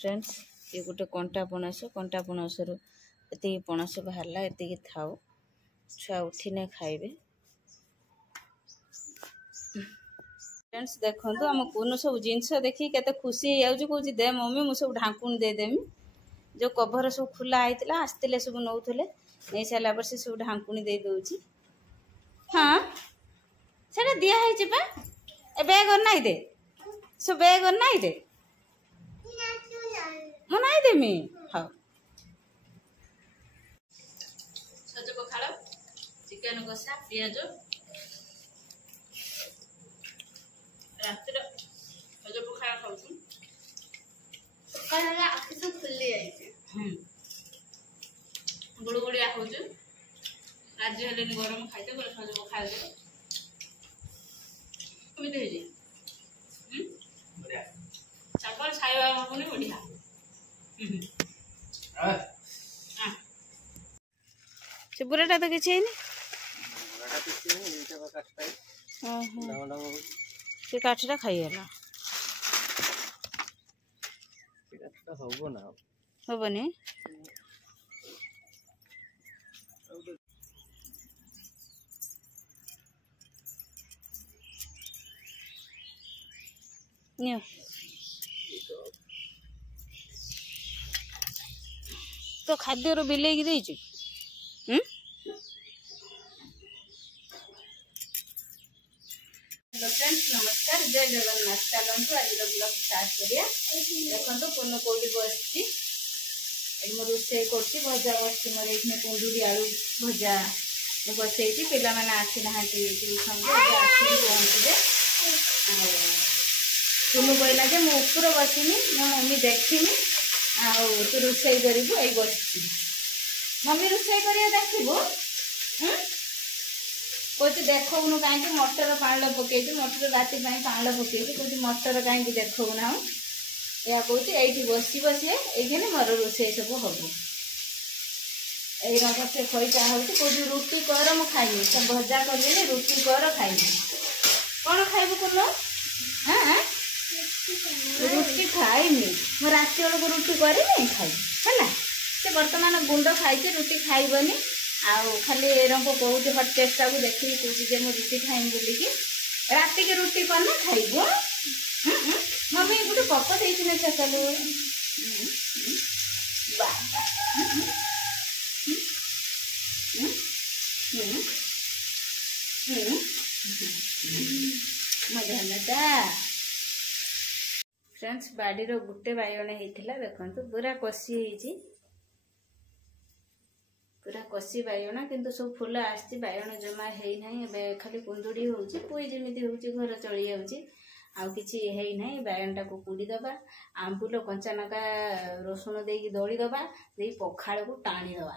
Friends ये गोटे कंटा पणस ये पणस बाहरला ये थाऊ छुआ उठिने खाइबे। फ्रेंड्स देखो आम कौन सब जिनस देखी केते खुशी हो दे मम्मी मुझे सब ढांकुन देदेमी जो कभर सब खुला होता आसते सब नौले नहीं सारा पर से सब ढांकुनी दे दौची। हाँ से दिखाई बैग और नाई दे सब बैग और नाई दे मु नाई देमी। हाँ सज पखाड़ चिकेन कषा पियाज रातिर सज पखाड़ खाऊँ आखि सब खुली जाइए गुड़गुड़िया हो राज्य हेले गरम खाइते बोले सज पखाड़ दे चावल खाଇବା बढ़िया से बुराटा तो किसी से काठटा खाईगला हेनी तो खाद्य बिले फ्रेंड्स नमस्कार जय जगन्नाथ चलतु आज ब्लॉग स्टार्ट करिया। देखो पुनः कौटी बसची मो रोसे कर भजा बस मोर ये कुंदुरी आलू भजा बसई पिला मैंने आसी ना ट्यूशन पहुँचे तुम कहला जे मु ऊपर बसनी मो मम्मी देखनी तू रोसे करू आई बस मम्मी रोसे कर देखू कौच देखौनु कहीं मटर पाण पकई मटर राति पाण पकई कौच मटर कहीं देखौना या कौच ये बस ये मोर रोसे सब हम यही से खईटा हो रुटी कर मु खाइबी सब भजा कर रुटी कर खाइबी कौन खाइबू कल हाँ रुटी खाइनी मो राति बेलू रुटी करी खाइबी है से बर्तमान गुंड खाई रुटी खाइबनी आउ खाली एरंग कौच हट टेस्ट को देखिए कौच मुझे रुटी खाइम बोलिकी राति के रुटी करना खाइबो मम्मी गोटे कप देती चलू मजा फ्रेंड्स बाड़ी गोटे बाइगण होता देखो पूरा कषि पूरा कषि बाइगण किंतु सब फुल आसी बाइगण जमा है ना खाली कुंदुड़ी हो पुई जमी हो घर चली जाऊँगी आउ कि बाइगणटा को पोड़ीदबा आंबुल कंचा लंका रसुण दे दलीदबा दे पखाड़ को टाणीदबा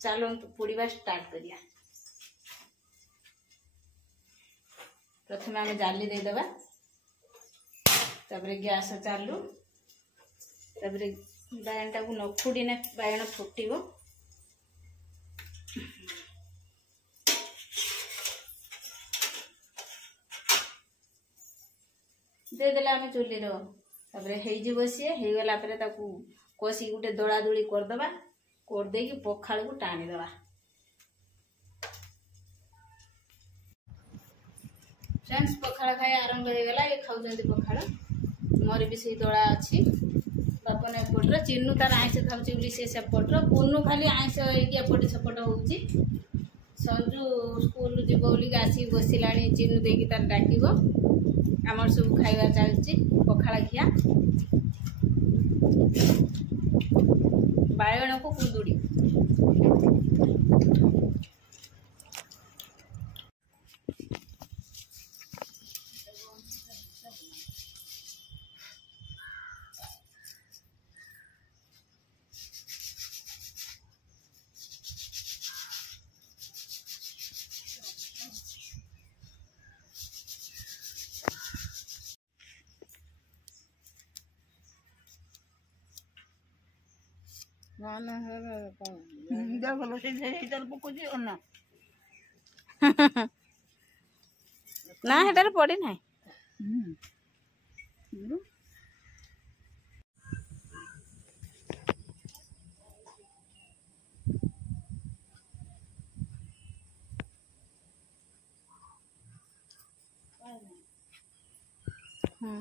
चलतु पोड़ा स्टार्ट करिया। प्रथम आम जाली देदबा तापर गैस चालू तापर बाइगणटा को न फुड़ीने बाइगण फुटब देदेला आम चुली रो सी होगला कषि गोटे दला दुली करदे करदे पखाड़ को टाणीदबा। फ्रेंड्स पखाड़ खाई आरंभ होगला ये खाऊँ पखाड़ मोर भी से दला अच्छी बापन एपटर चिन्नू तार आईस खाऊँ बोली सी सेपटर पुनू खाली आईस एपट सेपट हो संजू स्कूल जीव बोलिक आसिक बसला चिन्नू देकी तार डाक आमर सब खाइबा चलती पखाड़ खिया बाइगण को कुंदुड़ी ना ना हेटार पड़ी ना ହୁଁ